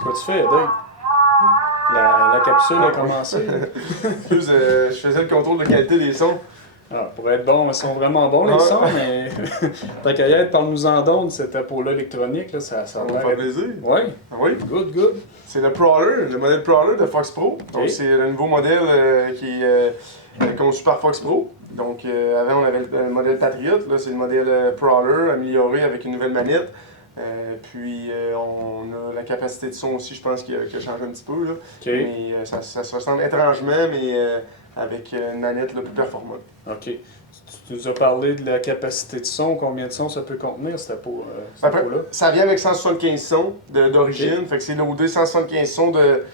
C'est quoi tu fais, Dave? La capsule a commencé. Excuse, je faisais le contrôle de qualité des sons. Ah, pour être bon, ils sont vraiment bons les sons, mais tant qu'à y être, parle-nous-en donc de cet appareil-là électronique, là, ça Ça a va me l'air... faire plaisir. Oui, Ah oui. good. C'est le modèle Prowler de Fox Pro. Donc, Ok. c'est le nouveau modèle qui est conçu par Fox Pro. Donc, avant, on avait le modèle Patriot. Là, c'est le modèle Prowler amélioré avec une nouvelle manette. Puis, on a la capacité de son aussi, je pense, qui a changé un petit peu. Là. OK. Mais ça se ressemble étrangement, mais avec une manette là, plus performante. OK. Tu nous as parlé de la capacité de son, combien de sons ça peut contenir, cet Après, appareil-là? ça vient avec 175 sons d'origine. Fait que c'est loadé 175 sons de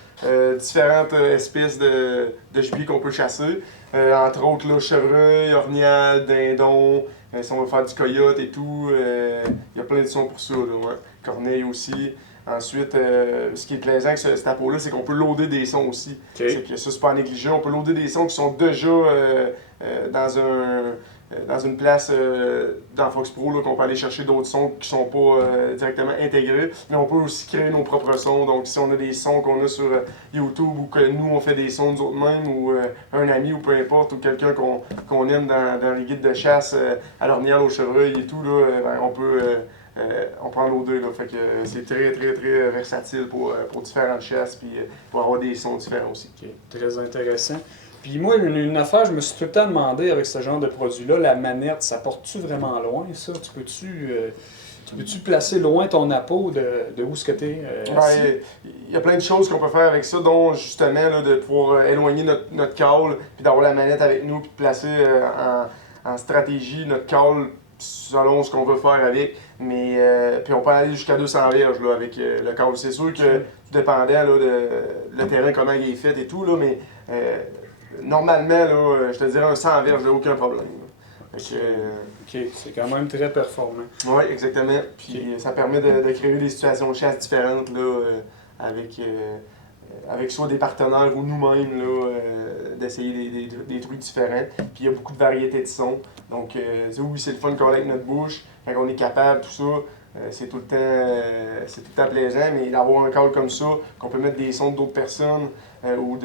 différentes espèces de gibier qu'on peut chasser. Entre autres, là, chevreuil, orignal, dindon. Si on veut faire du coyote et tout, il y a plein de sons pour ça. Là, ouais. Corneille aussi. Ensuite, ce qui est plaisant avec cet appareil-là, c'est qu'on peut loader des sons aussi. OK. C'est que ça, c'est pas à négliger. On peut loader des sons qui sont déjà dans une place dans Fox Pro, là, qu'on peut aller chercher d'autres sons qui sont pas directement intégrés. Mais on peut aussi créer nos propres sons. Donc, si on a des sons qu'on a sur YouTube ou que nous, on fait des sons nous autres mêmes ou un ami ou peu importe, ou quelqu'un qu'on aime dans les guides de chasse à l'orignal, au chevreuil et tout, là, ben, on peut en loader. Là. Fait que c'est très versatile pour différentes chasses puis pour avoir des sons différents aussi. OK. Très intéressant. Puis moi, une affaire, je me suis tout le temps demandé avec ce genre de produit-là, la manette, ça porte-tu vraiment loin, ça? Tu peux-tu placer loin ton appôt de où ce que t'es assis? Il y a plein de choses qu'on peut faire avec ça, dont justement là, de pouvoir éloigner notre call, puis d'avoir la manette avec nous, puis de placer en stratégie notre call selon ce qu'on veut faire avec. Mais puis on peut aller jusqu'à 200 verges là, avec le call. C'est sûr que tout dépendant là, le terrain, comment il est fait et tout, là, mais normalement, là, je te dirais un 100 verges, j'ai aucun problème. OK, c'est quand même très performant. Oui, exactement. Puis ça permet de créer des situations de chasse différentes là, avec soit des partenaires ou nous-mêmes, là, d'essayer des trucs différents. Puis il y a beaucoup de variétés de sons. Donc, oui, c'est le fun qu'on a avec notre bouche, quand on est capable, tout ça. C'est tout le temps plaisant, mais d'avoir un call comme ça, qu'on peut mettre des sons d'autres personnes ou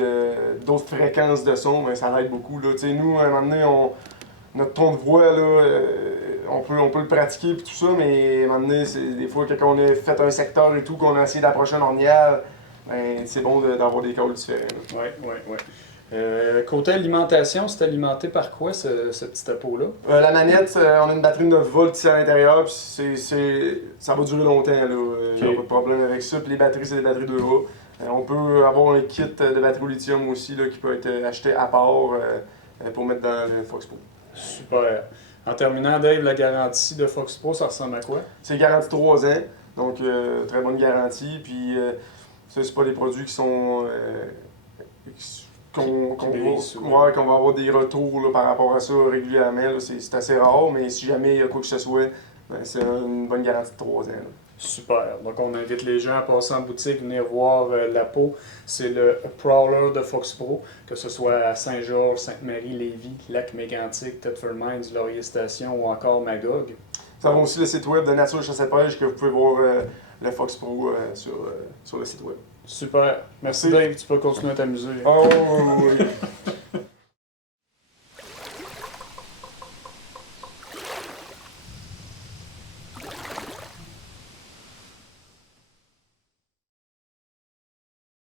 d'autres fréquences de sons, ben, ça aide beaucoup. Là. Nous, à un moment donné, notre ton de voix, là, on peut le pratiquer et tout ça, mais à un moment donné, des fois, quand on a fait un secteur et tout, qu'on a essayé d'approcher un ornial, ben, c'est bon d'avoir des calls différents. Oui. Côté alimentation, c'est alimenté par quoi ce petit appôt-là? La manette, on a une batterie de 9 volts ici à l'intérieur, puis ça va durer longtemps. Là. Il n'y a pas de problème avec ça. Puis les batteries, c'est des batteries 2A. On peut avoir un kit de batterie au lithium aussi là, qui peut être acheté à part pour mettre dans le Fox Pro. Super. En terminant, Dave, la garantie de Fox Pro, ça ressemble à quoi? C'est garanti 3 ans, donc très bonne garantie. Puis ça, c'est pas des produits qui sont. Qu'on va avoir des retours là, par rapport à ça régulièrement. Là. C'est assez rare, mais si jamais il y a quoi que ce soit, ben, c'est une bonne garantie de 3 ans. Là. Super. Donc, on invite les gens à passer en boutique, venir voir la peau. C'est le Prowler de Fox Pro, que ce soit à Saint-Georges, Sainte-Marie, Lévis, Lac-Mégantic, Thetford Mines, Laurier Station ou encore Magog. Nous avons aussi le site web de Nature Chasse et Pêche que vous pouvez voir le Fox Pro sur le site web. Super. Merci Dave, tu peux continuer à t'amuser. Oh oui.